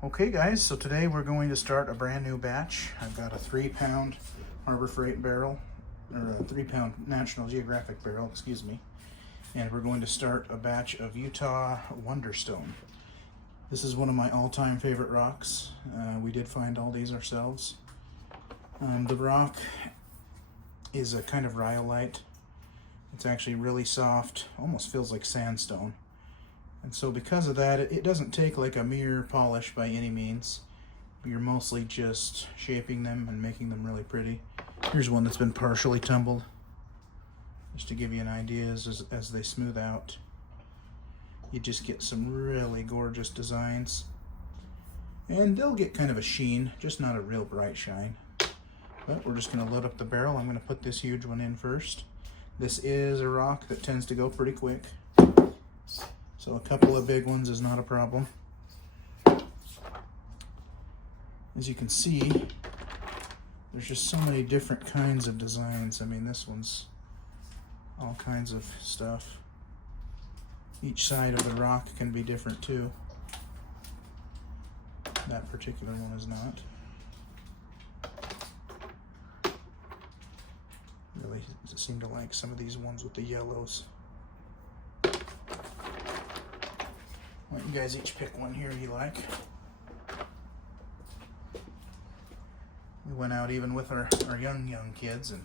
Okay guys, so today we're going to start a brand new batch. I've got a 3-pound Harbor Freight barrel, or a 3-pound National Geographic barrel, excuse me. And we're going to start a batch of Utah Wonderstone. This is one of my all-time favorite rocks. We did find all these ourselves. The rock is a kind of rhyolite. It's actually really soft, almost feels like sandstone. And so because of that, it doesn't take like a mere polish by any means. You're mostly just shaping them and making them really pretty. Here's one that's been partially tumbled, just to give you an idea as they smooth out. You just get some really gorgeous designs. And they'll get kind of a sheen, just not a real bright shine. But we're just gonna load up the barrel. I'm gonna put this huge one in first. This is a rock that tends to go pretty quick, so a couple of big ones is not a problem. As you can see, there's just so many different kinds of designs. I mean, this one's all kinds of stuff. Each side of the rock can be different too. That particular one is not. Really seem to like some of these ones with the yellows. Why don't you guys each pick one here you like. We went out even with our young kids and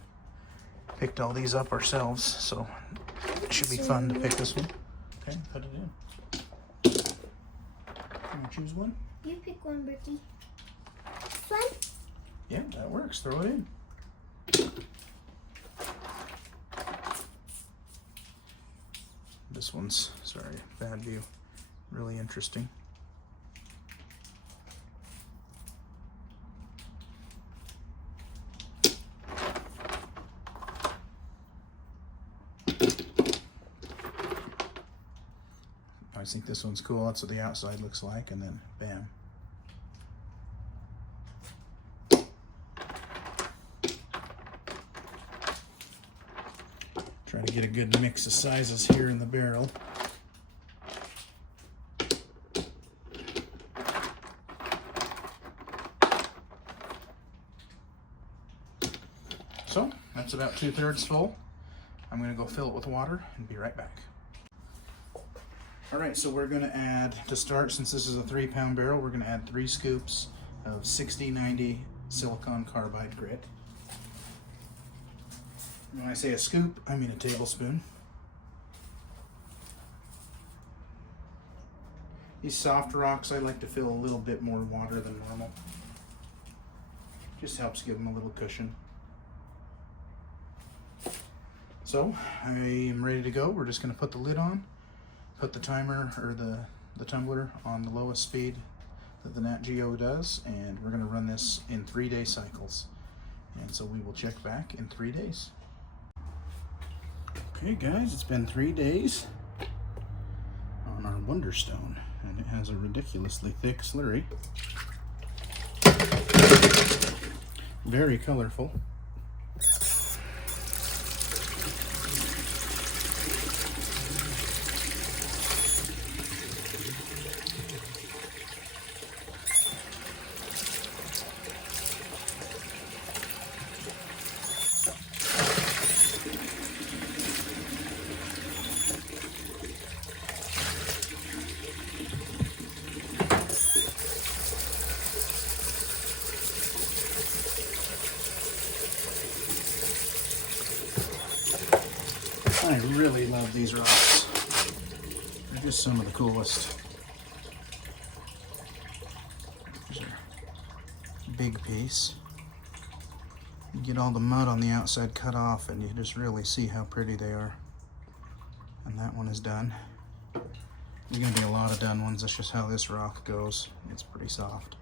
picked all these up ourselves, so it should be fun to pick this one. Okay, put it in. You want to choose one? You pick one, Brittany. One? Yeah, that works. Throw it in. This one's, sorry, bad view. Really interesting. I think this one's cool. That's what the outside looks like, and then bam. Try to get a good mix of sizes here in the barrel. So that's about 2/3 full. I'm gonna go fill it with water and be right back. All right, so we're gonna add, to start, since this is a 3-pound barrel, we're gonna add 3 scoops of 6090 silicon carbide grit. When I say a scoop, I mean a tablespoon. These soft rocks, I like to fill a little bit more water than normal. Just helps give them a little cushion. So I am ready to go. We're just going to put the lid on, put the timer or the tumbler on the lowest speed that the Nat Geo does, and we're going to run this in 3-day cycles. And so we will check back in 3 days. Okay guys, it's been 3 days on our Wonderstone, and it has a ridiculously thick slurry. Very colorful. I really love these rocks. They're just some of the coolest. Here's a big piece. You get all the mud on the outside cut off and you just really see how pretty they are. And that one is done. There's gonna be a lot of done ones. That's just how this rock goes. It's pretty soft.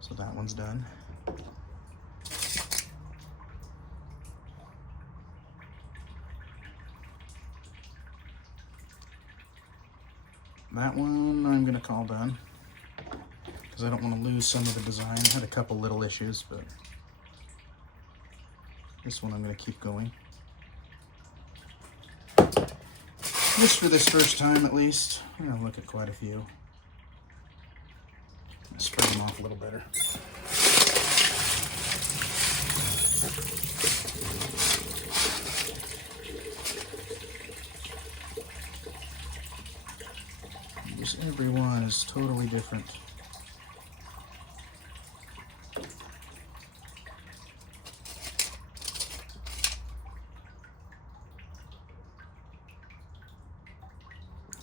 So that one's done. That one I'm gonna call done because I don't want to lose some of the design. I had a couple little issues, but this one I'm gonna keep going. Just for this first time at least. I'm gonna look at quite a few. Spread them off a little better. Just every one is totally different.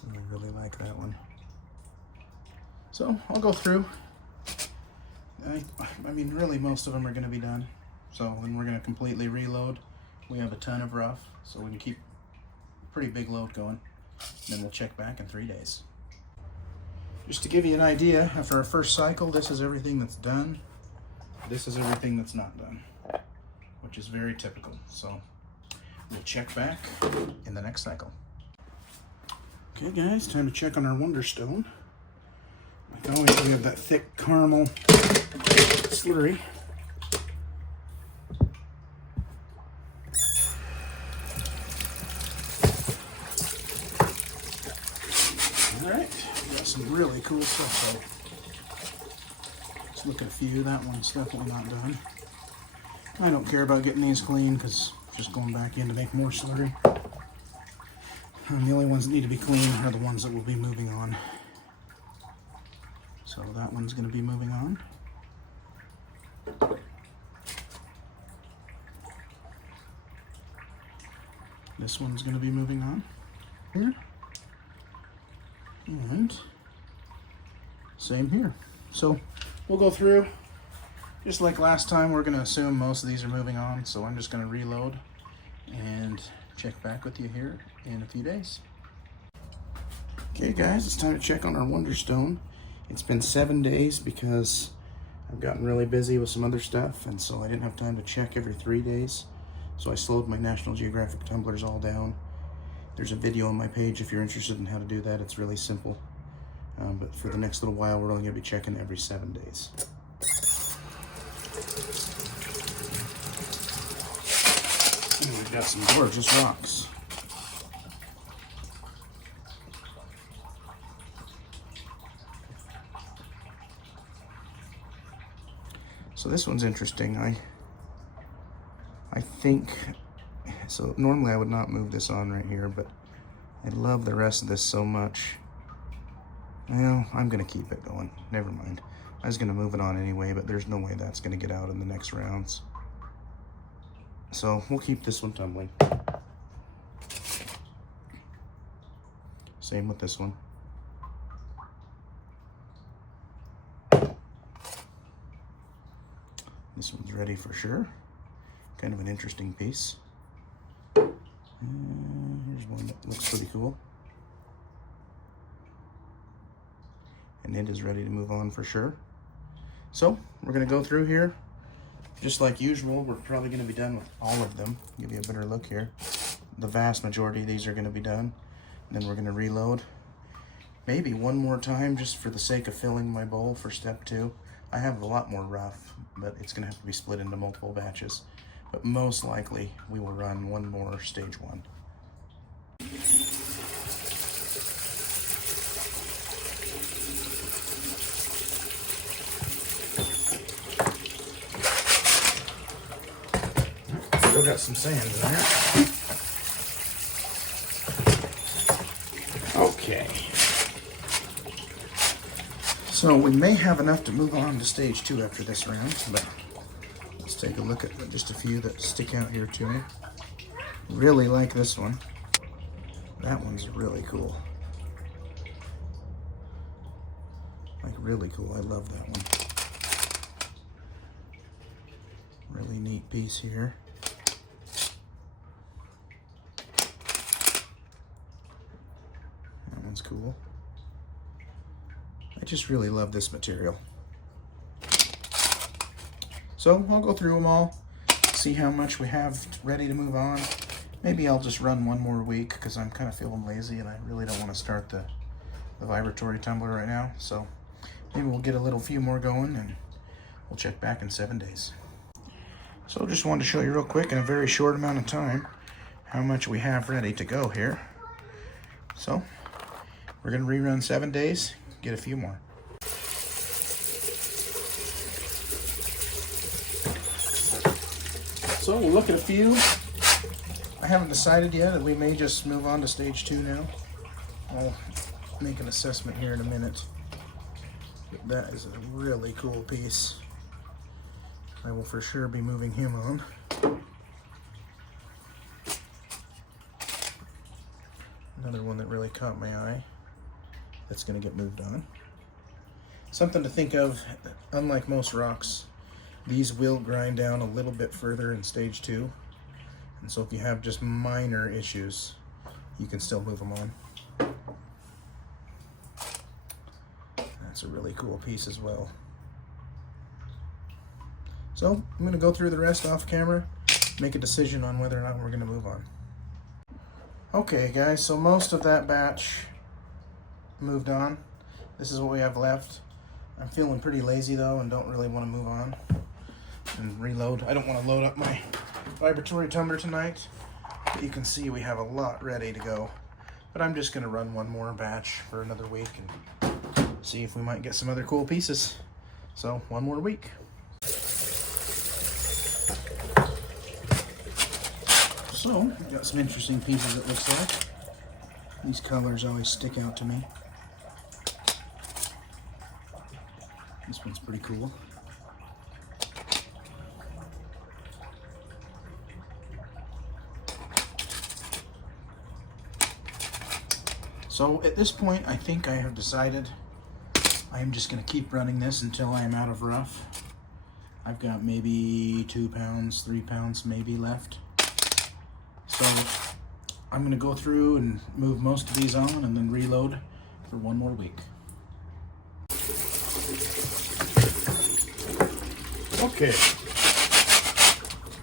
I really like that one. So I'll go through. I mean, really most of them are going to be done. So then we're going to completely reload. We have a ton of rough, so we can keep a pretty big load going. Then we'll check back in 3 days. Just to give you an idea, after our first cycle, this is everything that's done. This is everything that's not done, which is very typical. So we'll check back in the next cycle. Okay guys, time to check on our Wonderstone. Like always, we have that thick caramel slurry. Alright, got some really cool stuff though. Let's look at a few. That one's definitely not done. I don't care about getting these clean because just going back in to make more slurry. And the only ones that need to be clean are the ones that will be moving on. So that one's going to be moving on. This one's going to be moving on here. And same here. So we'll go through. Just like last time, we're going to assume most of these are moving on. So I'm just going to reload and check back with you here in a few days. Okay guys, it's time to check on our Wonderstone. It's been 7 days because I've gotten really busy with some other stuff, and so I didn't have time to check every 3 days. So I slowed my National Geographic tumblers all down. There's a video on my page if you're interested in how to do that. It's really simple. But for the next little while, we're only going to be checking every 7 days. And we've got some gorgeous rocks. So this one's interesting. I think, so normally I would not move this on right here, but I love the rest of this so much. Well, I'm gonna keep it going, never mind. I was gonna move it on anyway, but there's no way that's gonna get out in the next rounds. So we'll keep this one tumbling. Same with this one. This one's ready for sure. Kind of an interesting piece. Here's one that looks pretty cool. And it is ready to move on for sure. So we're gonna go through here. Just like usual, we're probably gonna be done with all of them. Give you a better look here. The vast majority of these are gonna be done. And then we're gonna reload. Maybe one more time just for the sake of filling my bowl for step 2. I have a lot more rough, but it's gonna have to be split into multiple batches. But most likely we will run one more stage 1. Still got some sand in there. Okay. So we may have enough to move on to stage 2 after this round, but let's take a look at just a few that stick out here to me. Really like this one. That one's really cool. Like really cool, I love that one. Really neat piece here. That one's cool. I just really love this material. So I'll go through them all, see how much we have ready to move on. Maybe I'll just run one more week because I'm kind of feeling lazy and I really don't want to start the vibratory tumbler right now. So maybe we'll get a few more going and we'll check back in 7 days. So just wanted to show you real quick in a very short amount of time how much we have ready to go here. So we're going to rerun 7 days, get a few more. So we'll look at a few. I haven't decided yet, and we may just move on to stage 2 now. I'll make an assessment here in a minute. But that is a really cool piece. I will for sure be moving him on. Another one that really caught my eye that's going to get moved on. Something to think of, unlike most rocks, these will grind down a little bit further in stage 2. And so if you have just minor issues, you can still move them on. That's a really cool piece as well. So I'm going to go through the rest off camera, make a decision on whether or not we're going to move on. Okay guys, so most of that batch moved on. This is what we have left. I'm feeling pretty lazy though and don't really want to move on and reload. I don't want to load up my vibratory tumbler tonight. But you can see we have a lot ready to go. But I'm just going to run one more batch for another week and see if we might get some other cool pieces. So one more week. So we've got some interesting pieces it looks like. These colors always stick out to me. This one's pretty cool. So at this point, I think I have decided I'm just going to keep running this until I am out of rough. I've got maybe 2 pounds, 3 pounds maybe left. So I'm going to go through and move most of these on and then reload for one more week. Okay.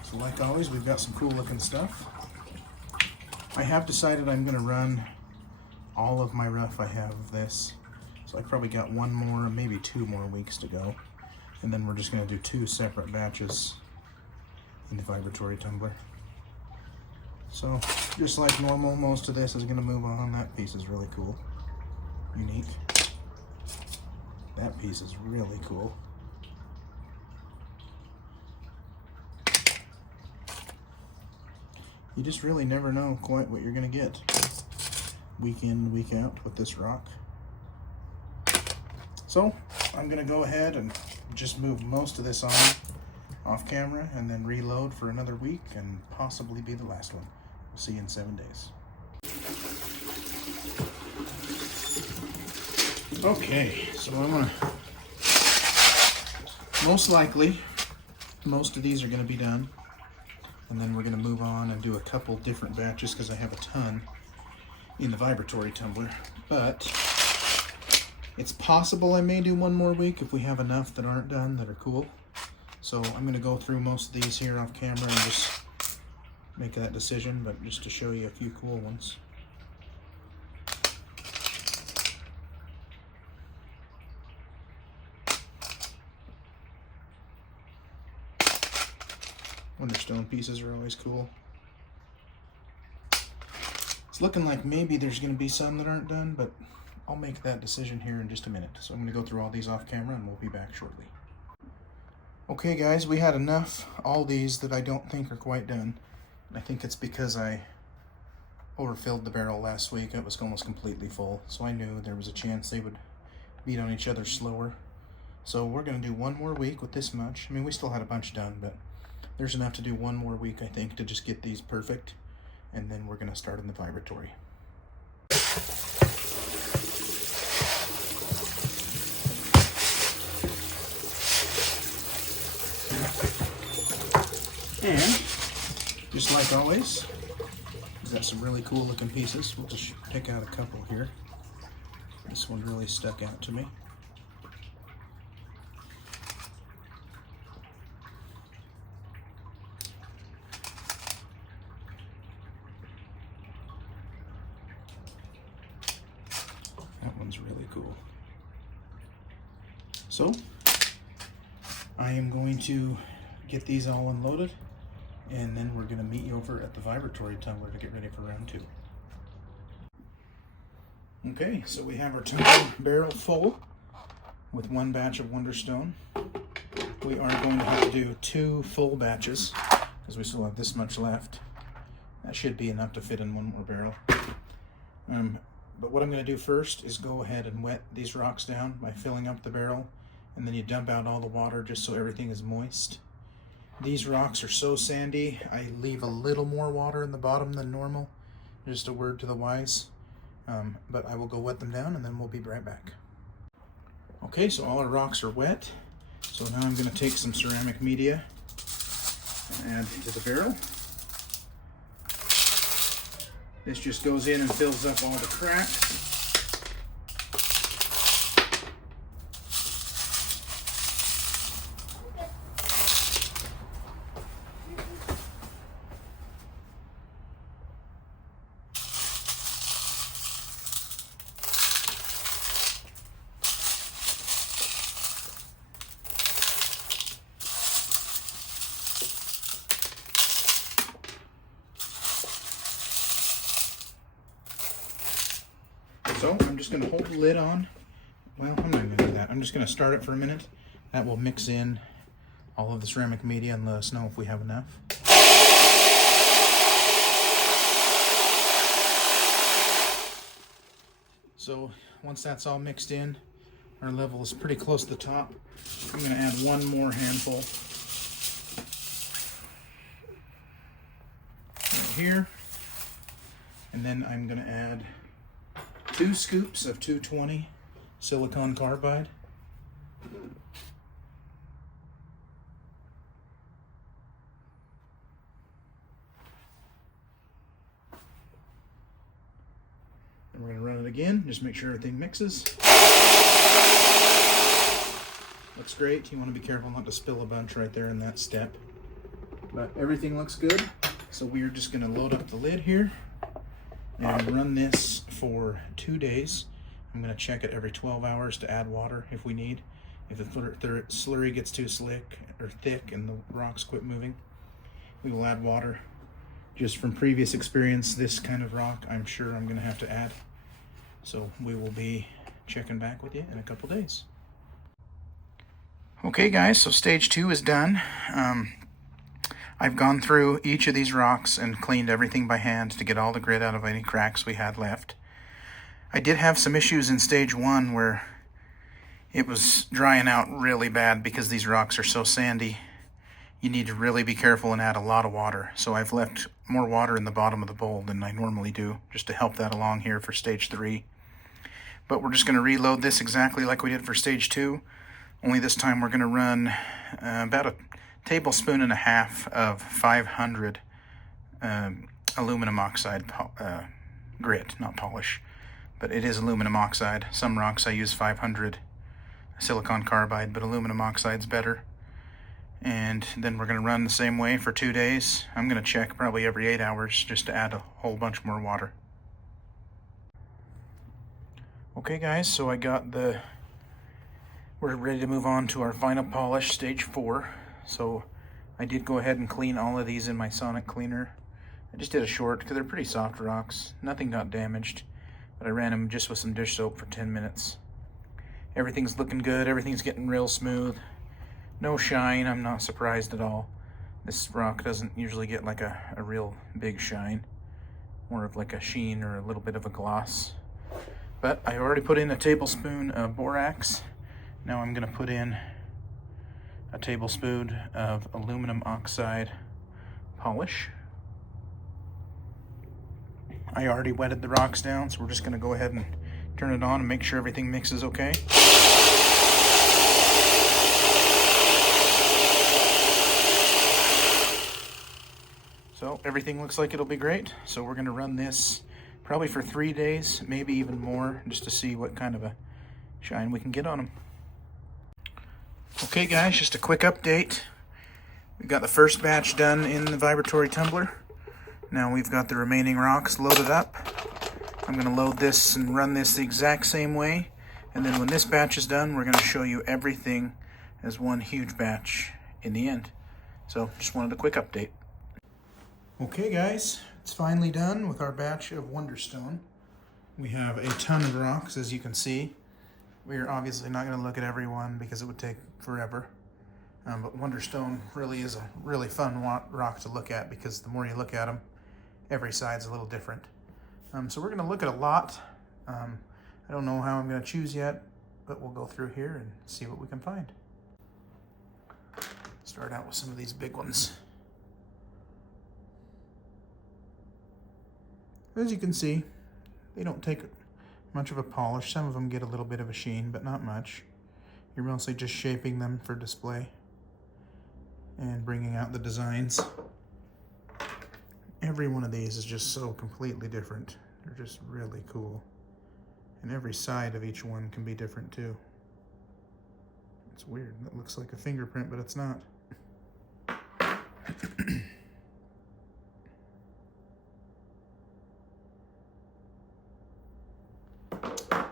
So like always, we've got some cool looking stuff. I have decided I'm going to run all of my rough I have of this. So I probably got 1 more, maybe 2 more weeks to go. And then we're just going to do 2 separate batches in the vibratory tumbler. So just like normal, most of this is going to move on. That piece is really cool. Unique. That piece is really cool. You just really never know quite what you're going to get week in, week out with this rock. So I'm going to go ahead and just move most of this on off camera and then reload for another week and possibly be the last one. We'll see you in 7 days. Okay, so I'm going to, most likely, most of these are going to be done. And then we're going to move on and do a couple different batches because I have a ton in the vibratory tumbler. But it's possible I may do 1 more week if we have enough that aren't done that are cool. So I'm going to go through most of these here off camera and just make that decision, but just to show you a few cool ones. Wonderstone pieces are always cool. It's looking like maybe there's going to be some that aren't done, but I'll make that decision here in just a minute. So I'm going to go through all these off camera and we'll be back shortly. Okay guys, we had enough, all these that I don't think are quite done. I think it's because I overfilled the barrel last week. It was almost completely full, so I knew there was a chance they would beat on each other slower. So we're going to do 1 more week with this much. I mean, we still had a bunch done, but there's enough to do 1 more week, I think, to just get these perfect. And then we're going to start in the vibratory. And just like always, we've got some really cool looking pieces. We'll just pick out a couple here. This one really stuck out to me. That one's really cool. So, I am going to get these all unloaded, and then we're going to meet you over at the vibratory tumbler to get ready for round 2. Okay, so we have our tumbler barrel full with 1 batch of Wonderstone. We are going to have to do 2 full batches because we still have this much left. That should be enough to fit in one more barrel. But what I'm going to do first is go ahead and wet these rocks down by filling up the barrel, and then you dump out all the water just so everything is moist. These rocks are so sandy, I leave a little more water in the bottom than normal. Just a word to the wise. But I will go wet them down and then we'll be right back. Okay, so all our rocks are wet. So now I'm going to take some ceramic media and add into the barrel. This just goes in and fills up all the cracks. So I'm just going to hold the lid on. Well, I'm not going to do that. I'm just going to start it for a minute. That will mix in all of the ceramic media and let us know if we have enough. So once that's all mixed in, our level is pretty close to the top. I'm going to add one more handful right here. And then I'm going to add 2 scoops of 220 silicon carbide. And we're going to run it again, just make sure everything mixes. Looks great. You want to be careful not to spill a bunch right there in that step. But everything looks good, so we're just going to load up the lid here and run this for 2 days. I'm going to check it every 12 hours to add water if we need. If the slurry gets too slick or thick and the rocks quit moving, we will add water. Just from previous experience, this kind of rock, I'm sure I'm going to have to add. So we will be checking back with you in a couple days. Okay guys, so stage 2 is done. I've gone through each of these rocks and cleaned everything by hand to get all the grit out of any cracks we had left. I did have some issues in stage 1 where it was drying out really bad because these rocks are so sandy. You need to really be careful and add a lot of water. So I've left more water in the bottom of the bowl than I normally do, just to help that along here for stage 3. But we're just going to reload this exactly like we did for stage 2. Only this time we're going to run about a tablespoon and a half of 500 aluminum oxide grit, not polish, but it is aluminum oxide. Some rocks I use 500 silicon carbide, but aluminum oxide's better. And then we're going to run the same way for 2 days. I'm going to check probably every 8 hours just to add a whole bunch more water. Okay guys, so we're ready to move on to our final polish, stage 4. So I did go ahead and clean all of these in my sonic cleaner. I just did a short because they're pretty soft rocks. Nothing got damaged, but I ran them just with some dish soap for 10 minutes. Everything's looking good. Everything's getting real smooth. No shine. I'm not surprised at all. This rock doesn't usually get like a real big shine. More of like a sheen or a little bit of a gloss. But I already put in a tablespoon of borax. Now I'm going to put in a tablespoon of aluminum oxide polish. I already wetted the rocks down, so we're just going to go ahead and turn it on and make sure everything mixes okay. So everything looks like it'll be great. So we're going to run this probably for 3 days, maybe even more, just to see what kind of a shine we can get on them. Okay guys, just a quick update. We got the first batch done in the vibratory tumbler. Now we've got the remaining rocks loaded up. I'm going to load this and run this the exact same way. And then when this batch is done, we're going to show you everything as one huge batch in the end. So just wanted a quick update. Okay guys, it's finally done with our batch of Wonderstone. We have a ton of rocks, as you can see. We are obviously not going to look at every one because it would take forever. But Wonderstone really is a really fun rock to look at because the more you look at them, every side's a little different. So we're going to look at a lot. I don't know how I'm going to choose yet, but we'll go through here and see what we can find. Start out with some of these big ones. As you can see, they don't take much of a polish. Some of them get a little bit of a sheen, but not much. You're mostly just shaping them for display and bringing out the designs. Every one of these is just so completely different. They're just really cool. And every side of each one can be different too. It's weird. That looks like a fingerprint, but it's not.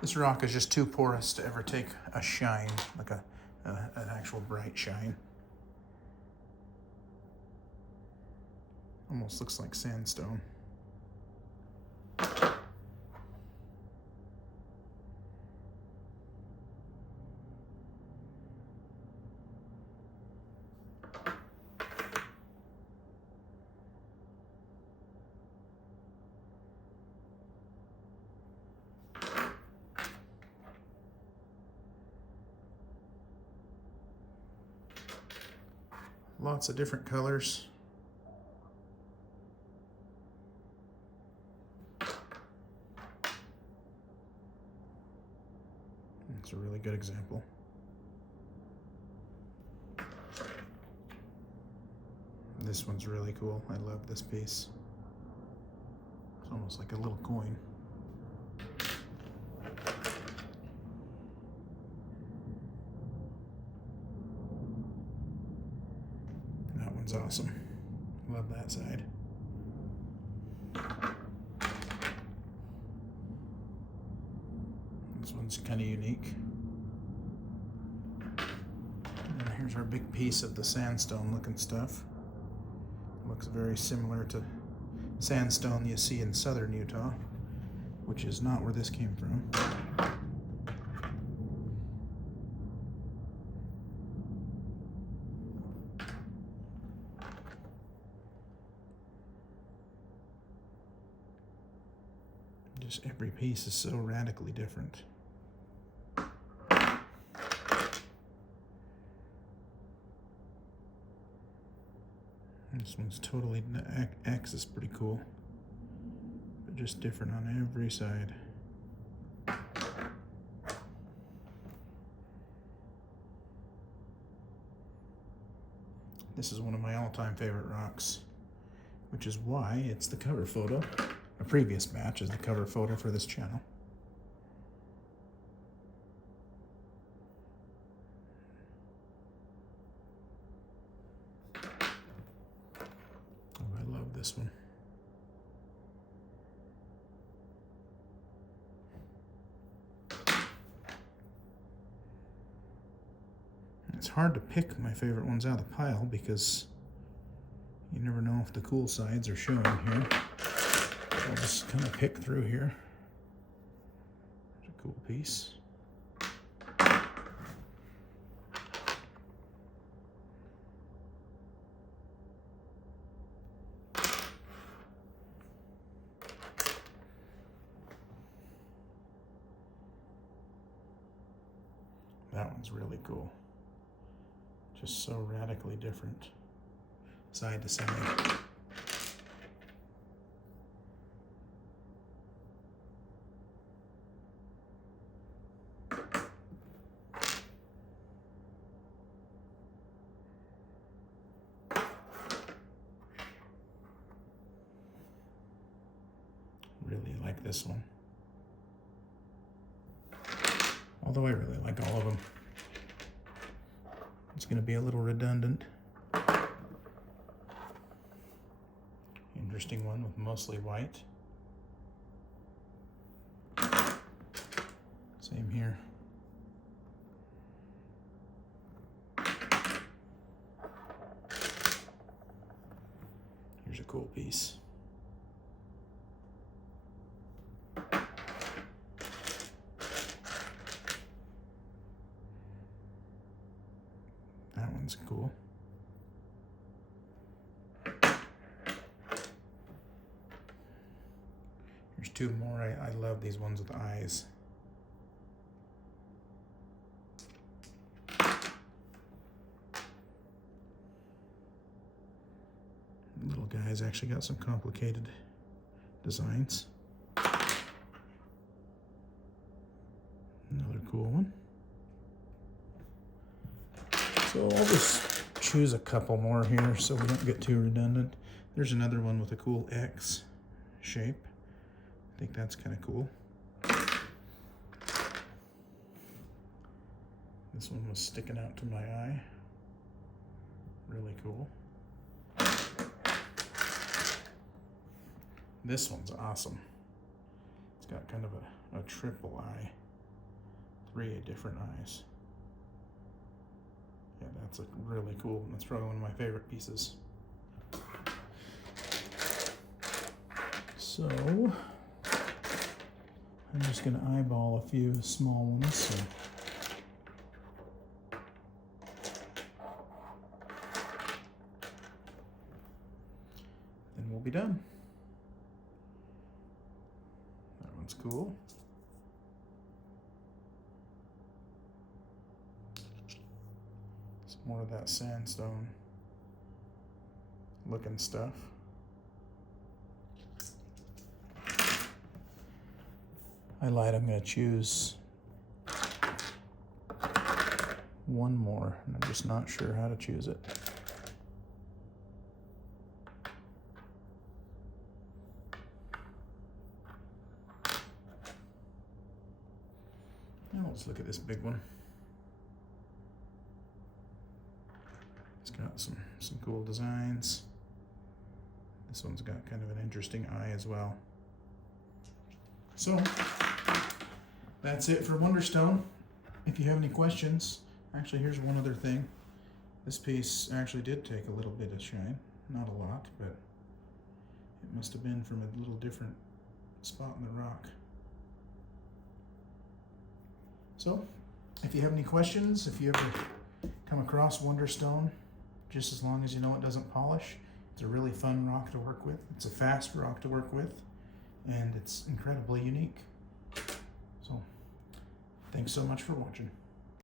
This rock is just too porous to ever take a shine, like an actual bright shine. Almost looks like sandstone. Lots of different colors. That's a really good example. This one's really cool. I love this piece. It's almost like a little coin. That one's awesome. Love that side. This one's kind of unique. And here's our big piece of the sandstone looking stuff. Looks very similar to sandstone you see in southern Utah, which is not where this came from. Just every piece is so radically different. This one's totally, X is pretty cool, but just different on every side. This is one of my all-time favorite rocks, which is why it's the cover photo. A previous batch is the cover photo for this channel. Oh, I love this one. It's hard to pick my favorite ones out of the pile because you never know if the cool sides are showing here. I'll just kind of pick through here. It's a cool piece. That one's really cool. Just so radically different, side to side. Really like this one. Although I really like all of them. It's going to be a little redundant. Interesting one with mostly white. Same here. Here's a cool piece. That That one's cool. There's two more. I love these ones with eyes. Little guy's actually got some complicated designs. Another cool one. So I'll just choose a couple more here so we don't get too redundant. There's another one with a cool X shape. I think that's kind of cool. This one was sticking out to my eye. Really cool. This one's awesome. It's got kind of a triple eye. 3 different eyes. Yeah, that's really cool. That's probably one of my favorite pieces. So, I'm just going to eyeball a few small ones. So. Then we'll be done. That one's cool. Some more of that sandstone looking stuff. I lied, I'm going to choose one more, and I'm just not sure how to choose it. Now let's look at this big one. It's got some cool designs. This one's got kind of an interesting eye as well. So, that's it for Wonderstone. If you have any questions, actually here's one other thing. This piece actually did take a little bit of shine. Not a lot, but it must have been from a little different spot in the rock. So, if you have any questions, if you ever come across Wonderstone, just as long as you know it doesn't polish, it's a really fun rock to work with. It's a fast rock to work with, and it's incredibly unique. So, thanks so much for watching.